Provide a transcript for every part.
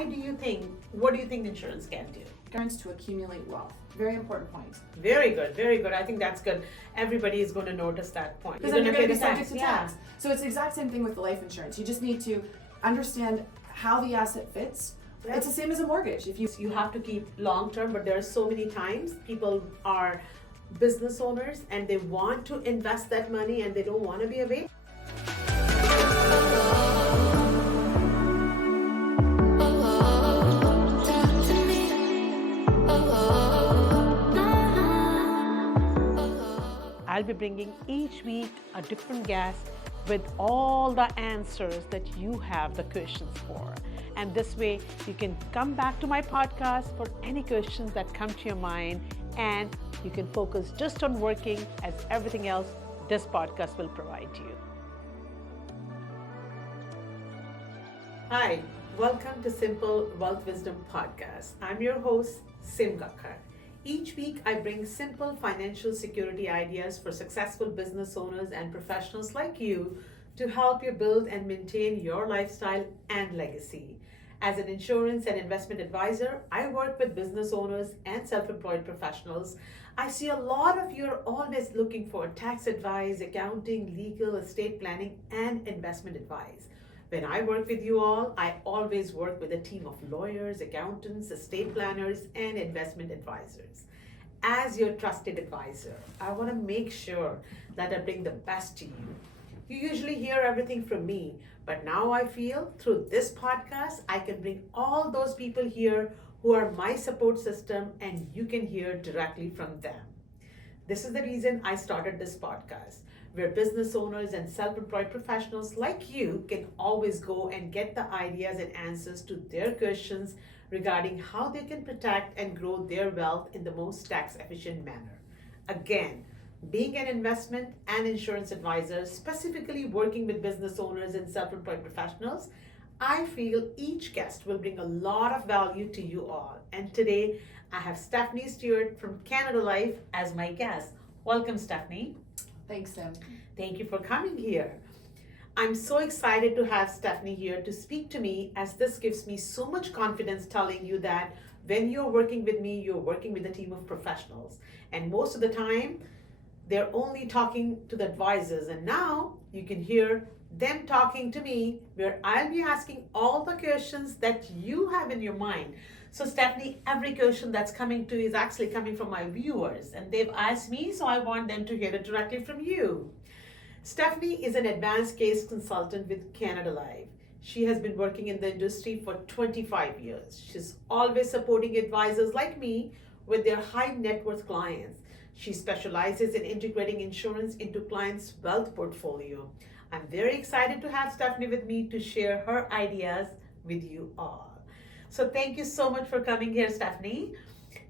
what do you think insurance can do? Insurance to accumulate wealth. Very important point. Very good, very good. I think that's good. Everybody is going to notice that point. Because then you're going to be subject to tax. So it's the exact same thing with the life insurance. You just need to understand how the asset fits. Yeah. It's the same as a mortgage. If you have to keep long term, but there are so many times people are business owners and they want to invest that money and they don't want to be away. I'll be bringing each week a different guest with all the answers that you have the questions for. And this way you can come back to my podcast for any questions that come to your mind, and you can focus just on working, as everything else this podcast will provide you. Hi, welcome to Simple Wealth Wisdom Podcast. I'm your host, Gakhar. Each week, I bring simple financial security ideas for successful business owners and professionals like you to help you build and maintain your lifestyle and legacy. As an insurance and investment advisor, I work with business owners and self-employed professionals. I see a lot of you are always looking for tax advice, accounting, legal, estate planning, and investment advice. When I work with you all, I always work with a team of lawyers, accountants, estate planners, and investment advisors. As your trusted advisor, I want to make sure that I bring the best to you. You usually hear everything from me, but now I feel through this podcast, I can bring all those people here who are my support system, and you can hear directly from them. This is the reason I started this podcast, where business owners and self-employed professionals like you can always go and get the ideas and answers to their questions regarding how they can protect and grow their wealth in the most tax-efficient manner. Again, being an investment and insurance advisor, specifically working with business owners and self-employed professionals, I feel each guest will bring a lot of value to you all. And today, I have Stephanie Stewart from Canada Life as my guest. Welcome, Stephanie. Thanks, Sim. Thank you for coming here. I'm so excited to have Stephanie here to speak to me, as this gives me so much confidence telling you that when you're working with me, you're working with a team of professionals. And most of the time, they're only talking to the advisors. And now you can hear them talking to me, where I'll be asking all the questions that you have in your mind. So Stephanie, every question that's coming to you is actually coming from my viewers, and they've asked me, so I want them to hear it directly from you. Stephanie is an advanced case consultant with Canada Life. She has been working in the industry for 25 years. She's always supporting advisors like me with their high net worth clients. She specializes in integrating insurance into clients' wealth portfolio. I'm very excited to have Stephanie with me to share her ideas with you all. So thank you so much for coming here, Stephanie.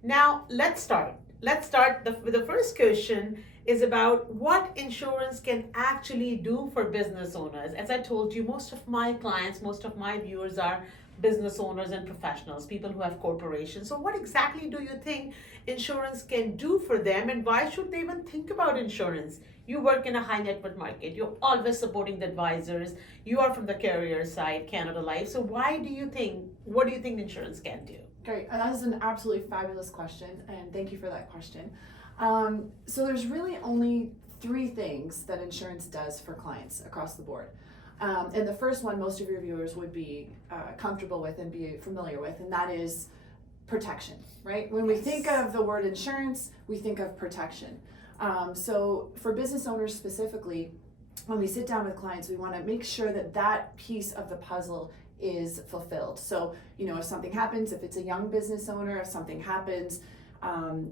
Now, let's start. With the first question is about what insurance can actually do for business owners. As I told you, most of my clients, most of my viewers are business owners and professionals, people who have corporations. So what exactly do you think insurance can do for them, and why should they even think about insurance? You work in a high net worth market. You're always supporting the advisors. You are from the carrier side, Canada Life. So what do you think insurance can do? Great. That is an absolutely fabulous question, and thank you for that question. So there's really only three things that insurance does for clients across the board. And the first one most of your viewers would be comfortable with and be familiar with, and that is protection, right? When we think of the word insurance, we think of protection. So for business owners specifically, when we sit down with clients, we want to make sure that that piece of the puzzle is fulfilled. So, if something happens, if it's a young business owner, if something happens,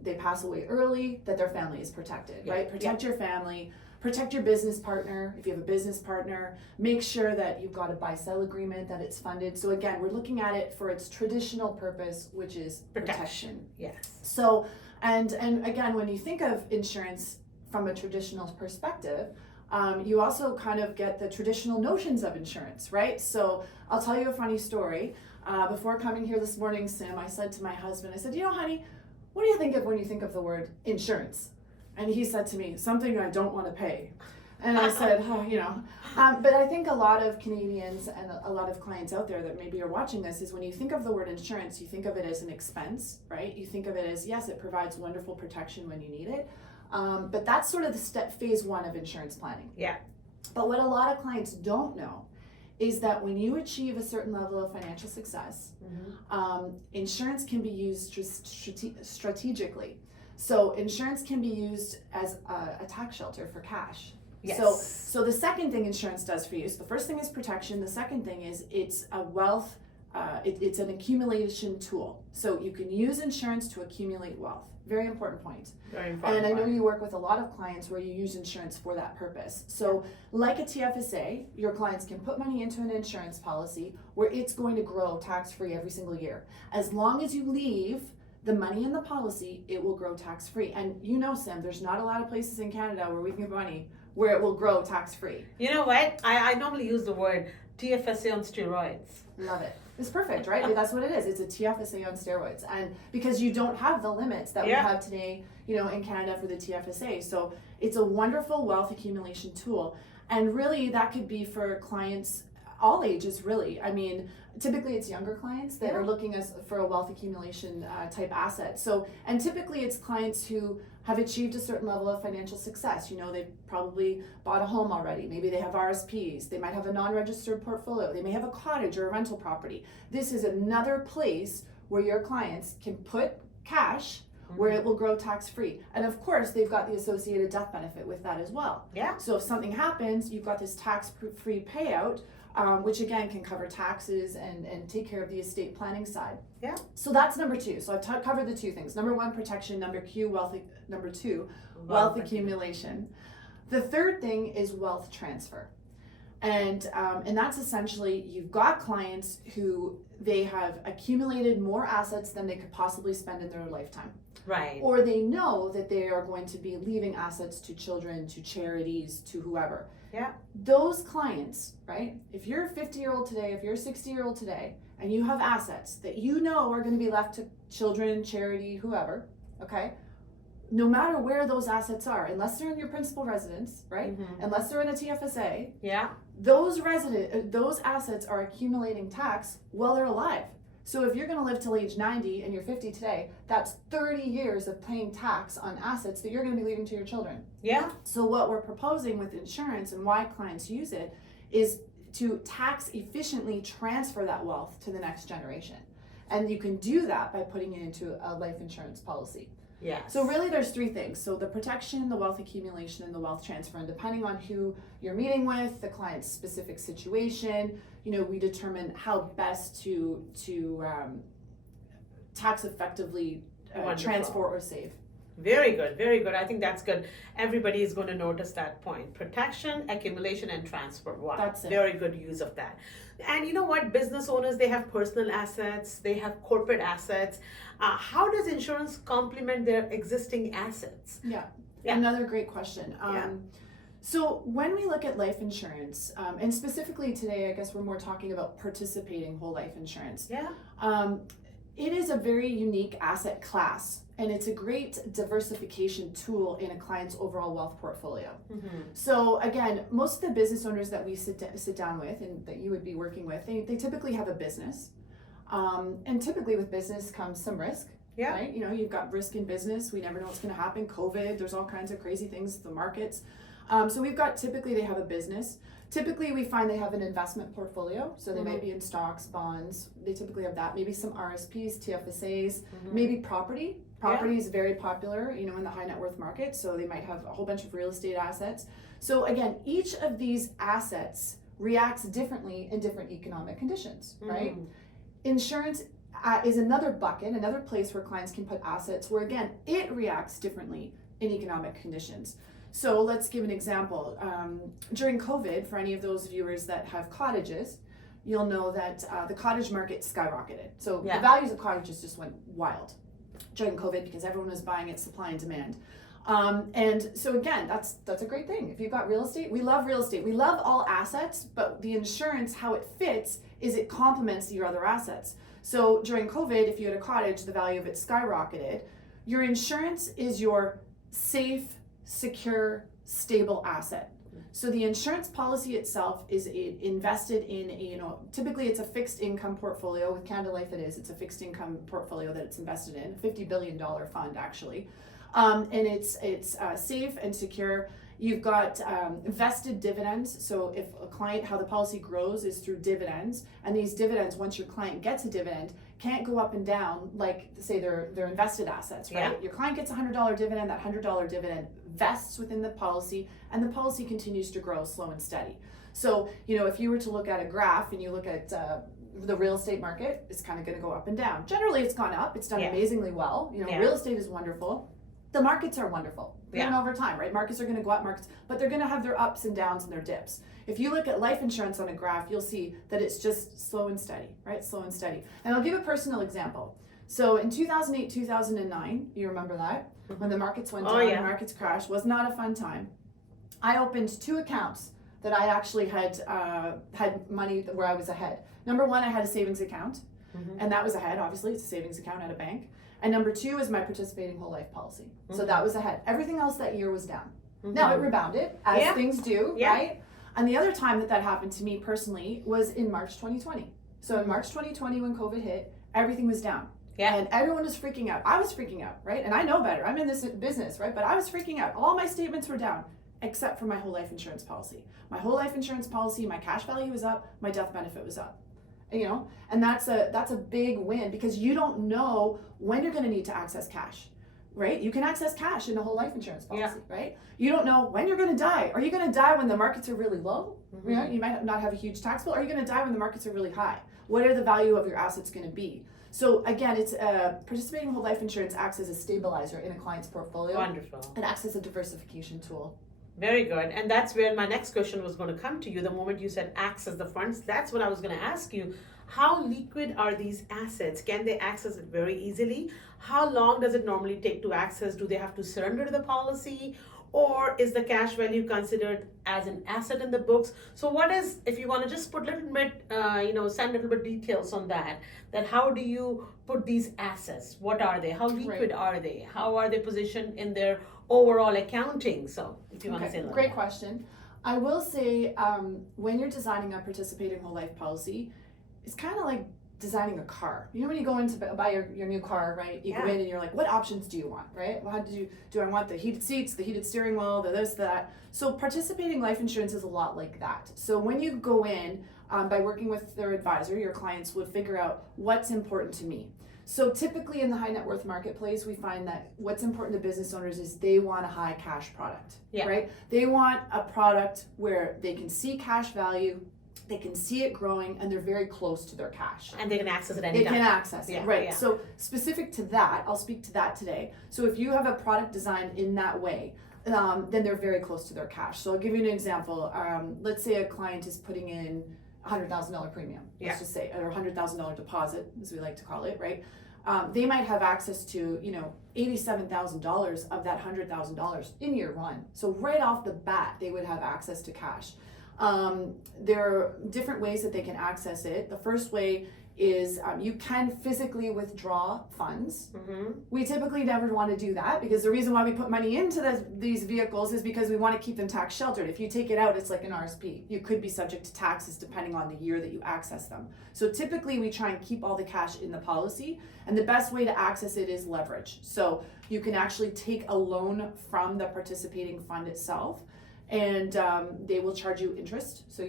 they pass away early, that their family is protected, right? Protect your family, protect your business partner. If you have a business partner, make sure that you've got a buy-sell agreement, that it's funded. So again, we're looking at it for its traditional purpose, which is protection. Yes. So, and again, when you think of insurance from a traditional perspective, you also kind of get the traditional notions of insurance, right? So I'll tell you a funny story. Before coming here this morning, Sim, I said to my husband, I said, honey, what do you think of when you think of the word insurance? And he said to me, something I don't want to pay. And I said, oh, but I think a lot of Canadians and a lot of clients out there that maybe are watching this is when you think of the word insurance, you think of it as an expense, right? You think of it as, yes, it provides wonderful protection when you need it. But that's sort of the phase one of insurance planning. Yeah. But what a lot of clients don't know is that when you achieve a certain level of financial success, insurance can be used strategically. So insurance can be used as a tax shelter for cash. Yes. So the second thing insurance does for you, so the first thing is protection. The second thing is it's a wealth, it's an accumulation tool. So you can use insurance to accumulate wealth. Very important point. Very important. And I know you work with a lot of clients where you use insurance for that purpose. So like a TFSA, your clients can put money into an insurance policy where it's going to grow tax-free every single year. As long as you leave the money in the policy, it will grow tax-free. And Sam, there's not a lot of places in Canada where we can get money where it will grow tax-free. You know what? I normally use the word TFSA on steroids. Love it. It's perfect, right? That's what it is. It's a TFSA on steroids. And because you don't have the limits that we have today, in Canada for the TFSA. So it's a wonderful wealth accumulation tool. And really that could be for clients all ages, really. I mean, typically it's younger clients that are looking for a wealth accumulation type asset. So, and typically it's clients who have achieved a certain level of financial success. They've probably bought a home already. Maybe they have RSPs. They might have a non-registered portfolio. They may have a cottage or a rental property. This is another place where your clients can put cash where it will grow tax-free. And of course, they've got the associated death benefit with that as well. Yeah. So if something happens, you've got this tax-free payout, which again can cover taxes and take care of the estate planning side. Yeah. So that's number two. So I've covered the two things. Number one, protection. Number two, wealth accumulation. The third thing is wealth transfer. And that's essentially, you've got clients who they have accumulated more assets than they could possibly spend in their lifetime. Right. Or they know that they are going to be leaving assets to children, to charities, to whoever. Yeah. Those clients, right? If you're a 50-year-old today, if you're a 60-year-old today, and you have assets that are going to be left to children, charity, whoever, okay? No matter where those assets are, unless they're in your principal residence, right? Unless they're in a TFSA, those assets are accumulating tax while they're alive. So if you're going to live till age 90 and you're 50 today, that's 30 years of paying tax on assets that you're going to be leaving to your children. Yeah. So what we're proposing with insurance and why clients use it is to tax efficiently transfer that wealth to the next generation. And you can do that by putting it into a life insurance policy. Yes. So really there's three things. So the protection, the wealth accumulation, and the wealth transfer. And depending on who you're meeting with, the client's specific situation, we determine how best to tax effectively transfer or save. Very good, very good. I think that's good. Everybody is going to notice that point. Protection, accumulation, and transfer. Wow. That's it. Very good use of that. And you know what? Business owners, they have personal assets, they have corporate assets. How does insurance complement their existing assets? Yeah. Another great question. So when we look at life insurance, and specifically today, I guess we're more talking about participating whole life insurance. Yeah. It is a very unique asset class, and it's a great diversification tool in a client's overall wealth portfolio. So again, most of the business owners that we sit down with and that you would be working with, they typically have a business. And typically with business comes some risk. Yeah. Right? You've got risk in business. We never know what's going to happen. COVID, there's all kinds of crazy things, the markets. So typically they have a business. Typically we find they have an investment portfolio. So they might be in stocks, bonds. They typically have that. Maybe some RSPs, TFSAs, maybe property. Property is very popular, in the high net worth market. So they might have a whole bunch of real estate assets. So again, each of these assets reacts differently in different economic conditions, right? Insurance is another bucket, another place where clients can put assets where, again, it reacts differently in economic conditions. So let's give an example. During COVID, for any of those viewers that have cottages, you'll know that the cottage market skyrocketed. So the values of cottages just went wild during COVID because everyone was buying it, supply and demand. And so again, that's a great thing. If you've got real estate, we love real estate. We love all assets, but the insurance, how it fits is it complements your other assets. So during COVID, if you had a cottage, the value of it skyrocketed. Your insurance is your safe, secure, stable asset. So the insurance policy itself is invested in typically it's a fixed income portfolio. With Canada Life it's a fixed income portfolio that it's invested in, $50 billion fund actually. And it's safe and secure. You've got vested dividends. So if a client, how the policy grows is through dividends, and these dividends, once your client gets a dividend, can't go up and down like say they're invested assets, right? Yeah. Your client gets a $100 dividend, that $100 dividend vests within the policy, and the policy continues to grow slow and steady. So, if you were to look at a graph and you look at the real estate market, it's kind of going to go up and down. Generally, it's gone up. It's done amazingly well. Real estate is wonderful. The markets are wonderful. Even over time, right? Markets are going to go up, but they're going to have their ups and downs and their dips. If you look at life insurance on a graph, you'll see that it's just slow and steady, right? Slow and steady. And I'll give a personal example. So in 2008, 2009, you remember that? When the markets went down, the markets crashed, was not a fun time. I opened 2 accounts that I actually had money where I was ahead. Number 1, I had a savings account, and that was ahead. Obviously, it's a savings account at a bank. And number 2 is my participating whole life policy. So that was ahead. Everything else that year was down. Now it rebounded, as things do, right? And the other time that happened to me personally was in March 2020. So in March 2020, when COVID hit, everything was down. Yeah. And everyone was freaking out. I was freaking out, right? And I know better. I'm in this business, right? But I was freaking out. All my statements were down, except for my whole life insurance policy. My whole life insurance policy, my cash value was up, my death benefit was up. And that's a big win, because you don't know when you're going to need to access cash, right? You can access cash in a whole life insurance policy, right? You don't know when you're going to die. Are you going to die when the markets are really low? You might not have a huge tax bill. Are you going to die when the markets are really high? What are the value of your assets going to be? So again, it's participating whole life insurance acts as a stabilizer in a client's portfolio. Wonderful. It acts as a diversification tool. Very good. And that's where my next question was going to come to you. The moment you said access the funds, that's what I was going to ask you. How liquid are these assets? Can they access it very easily? How long does it normally take to access? Do they have to surrender the policy? Or is the cash value considered as an asset in the books? So what is, if you want to just put a little bit, send a little bit details on that how do you put these assets? What are they? How liquid are they? How are they positioned in their overall accounting? So if you want to say that. Great question. I will say when you're designing a participating whole life policy, it's kind of like designing a car. When you go in to buy your new car, right? You go in and you're like, what options do you want, right? Well, do I want the heated seats, the heated steering wheel, the this, that? So participating life insurance is a lot like that. So when you go in, by working with their advisor, your clients would figure out what's important to me. So typically in the high net worth marketplace, we find that what's important to business owners is they want a high cash product, right? They want a product where they can see cash value, they can see it growing, and they're very close to their cash. And they can access it anytime. They can access it, right. Yeah. So specific to that, I'll speak to that today. So if you have a product designed in that way, then they're very close to their cash. So I'll give you an example. Let's say a client is putting in $100,000 premium, let's just say, or $100,000 deposit, as we like to call it, right? They might have access to, $87,000 of that $100,000 in year 1. So right off the bat, they would have access to cash. There are different ways that they can access it. The first way is you can physically withdraw funds. We typically never want to do that, because the reason why we put money into these vehicles is because we want to keep them tax sheltered. If you take it out, it's like an RSP. You could be subject to taxes depending on the year that you access them. So typically we try and keep all the cash in the policy, and the best way to access it is leverage. So you can actually take a loan from the participating fund itself, and they will charge you interest. So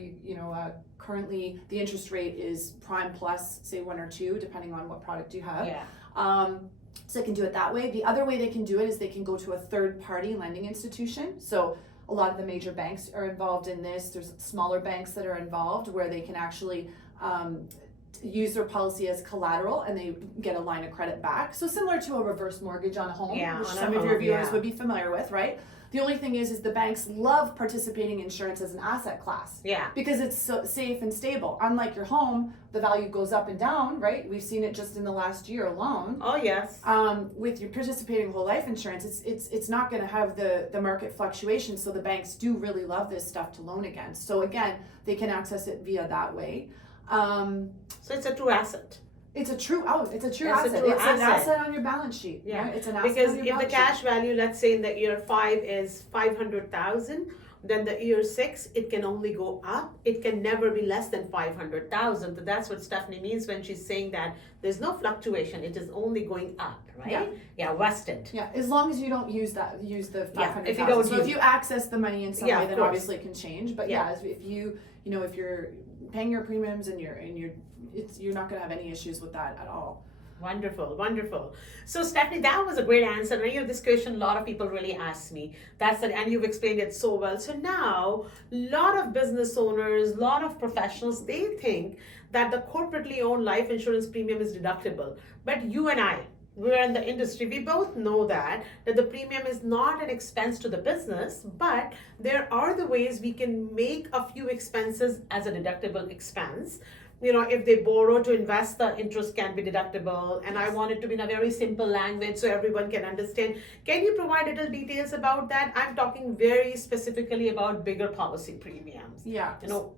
currently the interest rate is prime plus, say 1 or 2, depending on what product you have. So they can do it that way. The other way they can do it is they can go to a third-party lending institution. So a lot of the major banks are involved in this. There's smaller banks that are involved where they can actually use their policy as collateral, and they get a line of credit back. So similar to a reverse mortgage on a home, which some of your viewers would be familiar with, right? The only thing is the banks love participating insurance as an asset class. Because it's so safe and stable. Unlike your home, the value goes up and down, right? We've seen it just in the last year alone. With your participating whole life insurance, it's not going to have the market fluctuation. So the banks do really love this stuff to loan against. So again, they can access it via that way. So it's a true asset. It's a true asset. It's an asset on your balance sheet. Right? It's an asset because on your if the balance cash sheet. value, let's say in the year 5 is 500,000, then the year 6 it can only go up. It can never be less than 500,000. So that's what Stephanie means when she's saying that there's no fluctuation, it is only going up, right? Yeah, vested. Yeah, as long as you don't use the Yeah, 500,000. if you don't so use if you access the money in some Yeah, way, of then course. obviously it can change. But Yeah. if if you're paying your premiums and you're not going to have any issues with that at all. Wonderful, wonderful. So Stephanie, that was a great answer. And I know this question a lot of people really ask me. That's it, and you've explained it so well. So now, a lot of business owners, a lot of professionals, they think that the corporately owned life insurance premium is deductible. But you and I, we're in the industry, we both know that the premium is not an expense to the business, but there are the ways we can make a few expenses as a deductible expense. If they borrow to invest, the interest can be deductible. And I want it to be in a very simple language so everyone can understand. Can you provide little details about that? I'm talking very specifically about bigger policy premiums. Yeah.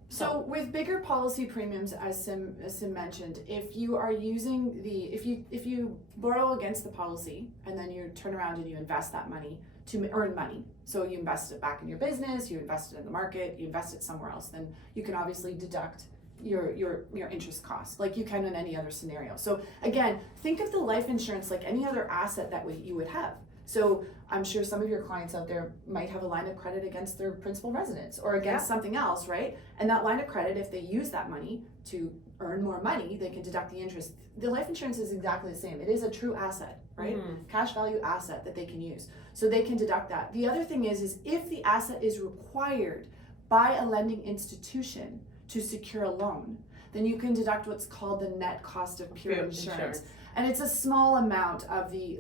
So with bigger policy premiums, as Sim mentioned, if you are using if you borrow against the policy and then you turn around and you invest that money to earn money, so you invest it back in your business, you invest it in the market, you invest it somewhere else, then you can obviously deduct your interest costs like you can in any other scenario. So again, think of the life insurance like any other asset that you would have. So I'm sure some of your clients out there might have a line of credit against their principal residence or against something else, right? And that line of credit, if they use that money to earn more money, they can deduct the interest. The life insurance is exactly the same. It is a true asset, right? Cash value asset that they can use. So they can deduct that. The other thing is if the asset is required by a lending institution to secure a loan, then you can deduct what's called the net cost of pure insurance. And it's a small amount of the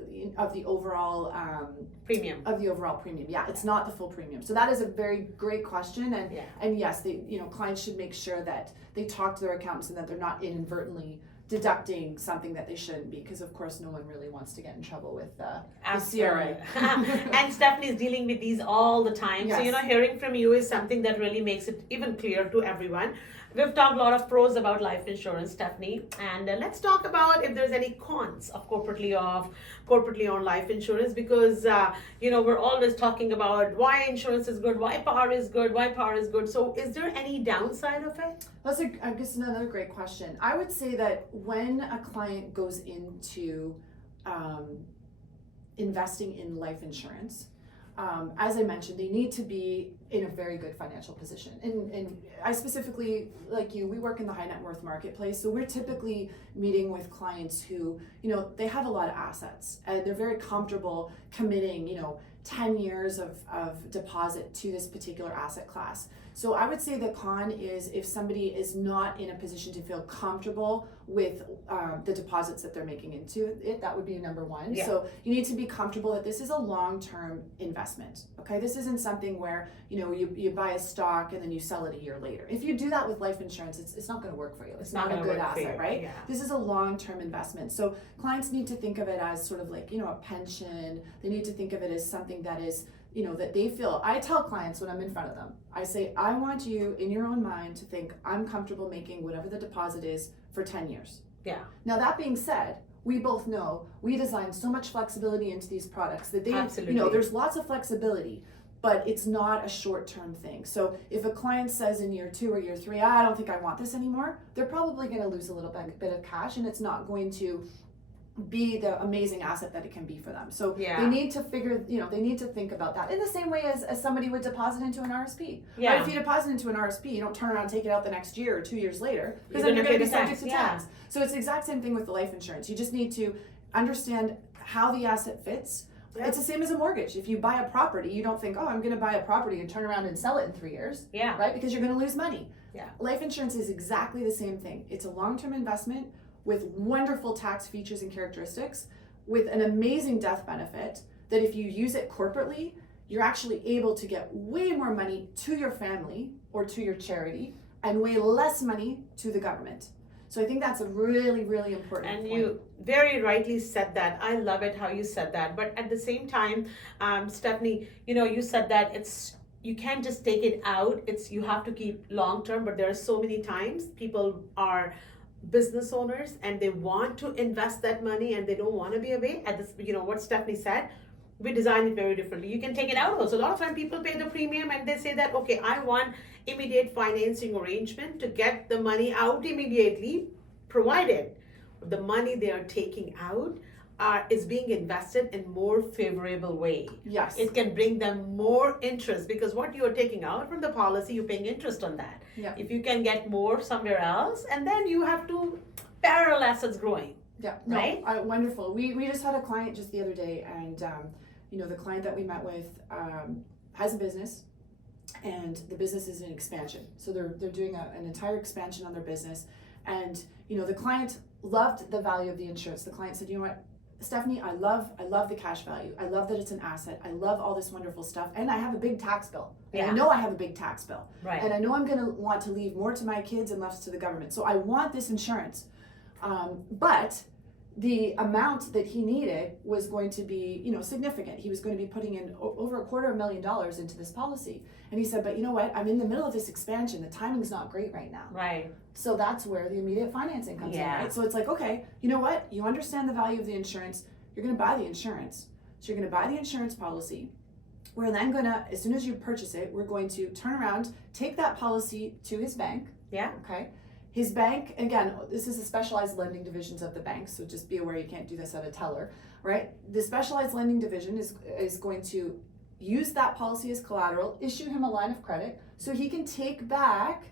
overall premium. Yeah, it's not the full premium. So that is a very great question, and yes, clients should make sure that they talk to their accountants and that they're not inadvertently deducting something that they shouldn't be, because of course no one really wants to get in trouble with the CRA. And Stephanie is dealing with these all the time. Yes. So hearing from you is something that really makes it even clear to everyone. We've talked a lot of pros about life insurance, Stephanie, and let's talk about if there's any cons of corporately owned life insurance, because we're always talking about why insurance is good, why power is good. So is there any downside of it? That's I guess another great question. I would say that when a client goes into investing in life insurance, as I mentioned, they need to be in a very good financial position. And I specifically, like you, we work in the high net worth marketplace. So we're typically meeting with clients who, they have a lot of assets and they're very comfortable committing, 10 years of deposit to this particular asset class. So I would say the con is if somebody is not in a position to feel comfortable with the deposits that they're making into it, that would be number one. Yeah. So you need to be comfortable that this is a long-term investment. Okay, this isn't something where you buy a stock and then you sell it a year later. If you do that with life insurance, it's not going to work for you. It's not a good asset, right? Yeah. This is a long-term investment. So clients need to think of it as sort of like a pension. They need to think of it as something that is that they feel. I tell clients when I'm in front of them, I say, I want you in your own mind to think, I'm comfortable making whatever the deposit is for 10 years. Yeah. Now that being said, we both know we design so much flexibility into these products that they, Absolutely. There's lots of flexibility, but it's not a short-term thing. So if a client says in year 2 or year 3, I don't think I want this anymore, they're probably going to lose a little bit of cash, and it's not going to be the amazing asset that it can be for them. So they need to they need to think about that in the same way as somebody would deposit into an RSP. Yeah. Right? If you deposit into an RSP, you don't turn around and take it out the next year or 2 years later, because then you're going to be subject to tax. So it's the exact same thing with the life insurance. You just need to understand how the asset fits. Yeah. It's the same as a mortgage. If you buy a property, you don't think, I'm going to buy a property and turn around and sell it in 3 years. Yeah. Right? Because you're going to lose money. Yeah. Life insurance is exactly the same thing. It's a long-term investment with wonderful tax features and characteristics, with an amazing death benefit that if you use it corporately, you're actually able to get way more money to your family or to your charity and way less money to the government. So I think that's a really, really important point. You very rightly said that. I love it how you said that. But at the same time, Stephanie, you said that you can't just take it out. You have to keep long term, but there are so many times people are business owners and they want to invest that money and they don't want to be away at this, what Stephanie said, we design it very differently. You can take it out also. A lot of time people pay the premium and they say that, okay, I want immediate financing arrangement to get the money out immediately, provided the money they are taking out is being invested in more favorable way. Yes. It can bring them more interest because what you are taking out from the policy, you're paying interest on that. Yeah. If you can get more somewhere else, and then you have to parallel assets growing. Yeah, right? Wonderful. We just had a client just the other day, and the client that we met with has a business, and the business is in expansion. So they're doing an entire expansion on their business, and the client loved the value of the insurance. The client said, you know what, Stephanie, I love the cash value. I love that it's an asset. I love all this wonderful stuff, and I have a big tax bill. And I know I have a big tax bill, right? And I know I'm going to want to leave more to my kids and less to the government. So I want this insurance, but the amount that he needed was going to be, significant. He was going to be putting in over $250,000 into this policy. And he said, but you know what? I'm in the middle of this expansion. The timing's not great right now. Right. So that's where the immediate financing comes in, right? So it's like, okay, you know what? You understand the value of the insurance. You're going to buy the insurance. So you're going to buy the insurance policy. We're then going to, as soon as you purchase it, we're going to turn around, take that policy to his bank. Yeah. Okay. His bank, again, this is the specialized lending divisions of the bank, so just be aware you can't do this at a teller, right? The specialized lending division is going to use that policy as collateral, issue him a line of credit, so he can take back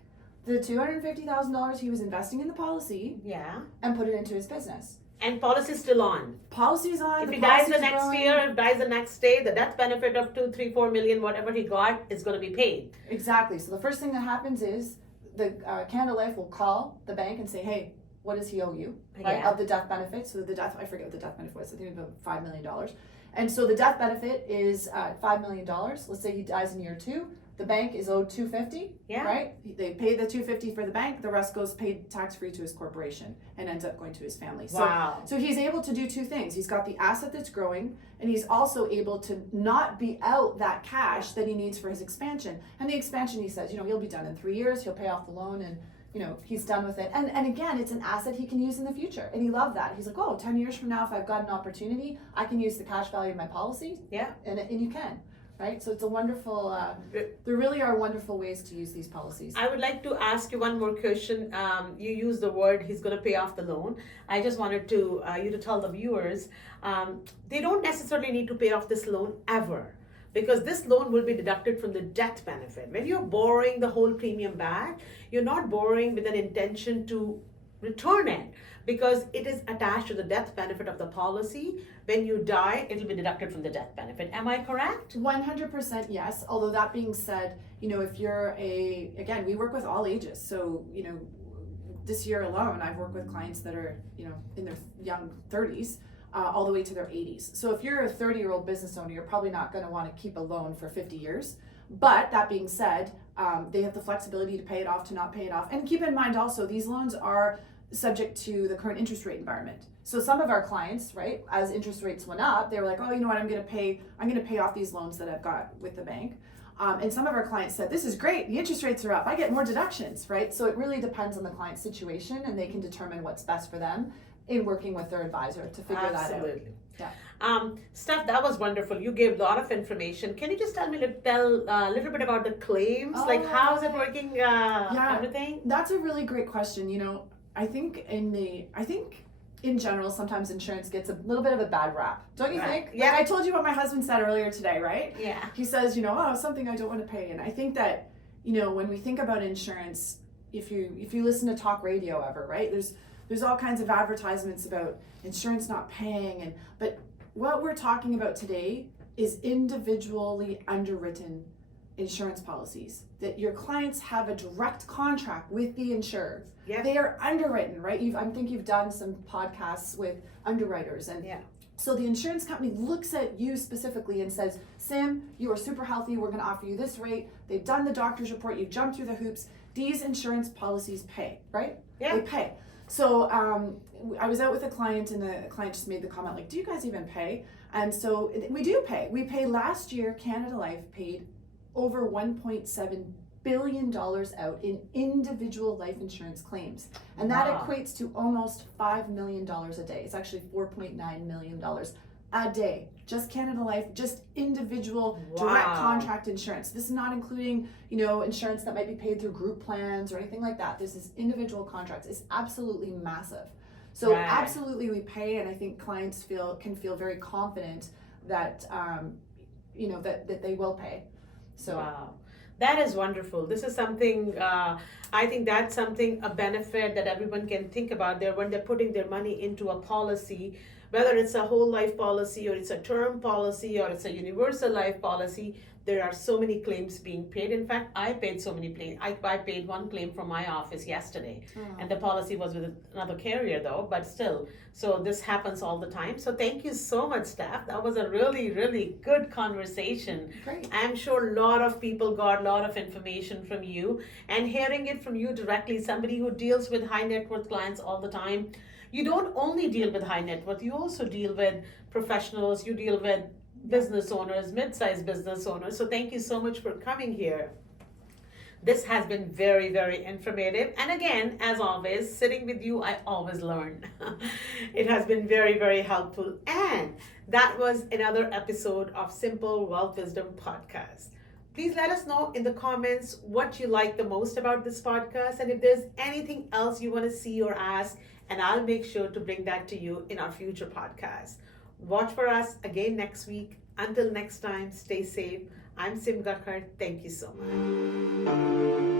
the $250,000 he was investing in the policy, and put it into his business. And policy is still on. Policy is on. If he dies the next year, if dies the next day, the death benefit of 2, 3, 4 million, whatever he got, is going to be paid. Exactly. So the first thing that happens is the Canada Life will call the bank and say, hey, what does he owe you, right? Of the death benefit. So I forget what the death benefit was. I think it was about $5 million. And so the death benefit is $5 million. Let's say he dies in year 2. The bank is owed $250, right? They pay the $250 for the bank. The rest goes paid tax-free to his corporation and ends up going to his family. So he's able to do 2 things. He's got the asset that's growing, and he's also able to not be out that cash that he needs for his expansion. And the expansion, he says, he'll be done in 3 years. He'll pay off the loan, and he's done with it. And again, it's an asset he can use in the future. And he loved that. He's like, 10 years from now, if I've got an opportunity, I can use the cash value of my policy. Yeah. And you can. Right? So it's a wonderful, there really are wonderful ways to use these policies. I would like to ask you one more question. You used the word, he's going to pay off the loan. I just wanted to you to tell the viewers, they don't necessarily need to pay off this loan ever, because this loan will be deducted from the death benefit. When you're borrowing the whole premium back, you're not borrowing with an intention to return it, because it is attached to the death benefit of the policy. When you die, it'll be deducted from the death benefit. Am I correct? 100% yes. Although that being said, if you're again, we work with all ages. So, this year alone, I've worked with clients that are, in their young 30s, all the way to their 80s. So if you're a 30-year-old business owner, you're probably not going to want to keep a loan for 50 years. But that being said, they have the flexibility to pay it off, to not pay it off. And keep in mind also, these loans are subject to the current interest rate environment. So some of our clients, right, as interest rates went up, they were like, oh, you know what, I'm going to pay off these loans that I've got with the bank. And some of our clients said, this is great, the interest rates are up, I get more deductions, right? So it really depends on the client's situation, and they can determine what's best for them in working with their advisor to figure that out. Yeah. Steph, that was wonderful. You gave a lot of information. Can you just tell me a little bit about the claims? Like, how is it working, everything? That's a really great question. I think in general, sometimes insurance gets a little bit of a bad rap. Don't you think? Yeah. Like I told you what my husband said earlier today, right? Yeah. He says, something I don't want to pay. And I think that, when we think about insurance, if you listen to talk radio ever, right? There's all kinds of advertisements about insurance not paying, but what we're talking about today is individually underwritten insurance policies that your clients have a direct contract with the insurer. Yeah. They are underwritten, right? I think you've done some podcasts with underwriters, and so the insurance company looks at you specifically and says, Sim, you are super healthy, we're going to offer you this rate. They've done the doctor's report, you've jumped through the hoops. These insurance policies pay, right? Yeah. They pay. So I was out with a client, and the client just made the comment, like, do you guys even pay? And so we do pay. We pay. Last year, Canada Life paid over $1.7 billion out in individual life insurance claims. And that equates to almost $5 million a day. It's actually $4.9 million a day. Just Canada Life, just individual Wow. direct contract insurance. This is not including, insurance that might be paid through group plans or anything like that. This is individual contracts. It's absolutely massive. So Right. absolutely we pay, and I think clients can feel very confident that that they will pay. So Wow. That is wonderful. This is something, I think that's something, a benefit that everyone can think about there when they're putting their money into a policy, whether it's a whole life policy or it's a term policy or it's a universal life policy. There are so many claims being paid. In fact, I paid so many claims. I paid one claim from my office yesterday, and the policy was with another carrier though, but still. So this happens all the time. So thank you so much, Steph. That was a really, really good conversation. Great. I'm sure a lot of people got a lot of information from you, and hearing it from you directly, somebody who deals with high net worth clients all the time. You don't only deal with high net worth, you also deal with professionals, you deal with business owners, mid-sized business owners. So thank you so much for coming here. This has been very, very informative. And again, as always, sitting with you, I always learn. It has been very, very helpful. And that was another episode of Simple Wealth Wisdom Podcast. Please let us know in the comments what you like the most about this podcast, and if there's anything else you want to see or ask, and I'll make sure to bring that to you in our future podcast. Watch for us again next week. Until next time, stay safe. I'm Sim Gakhar. Thank you so much.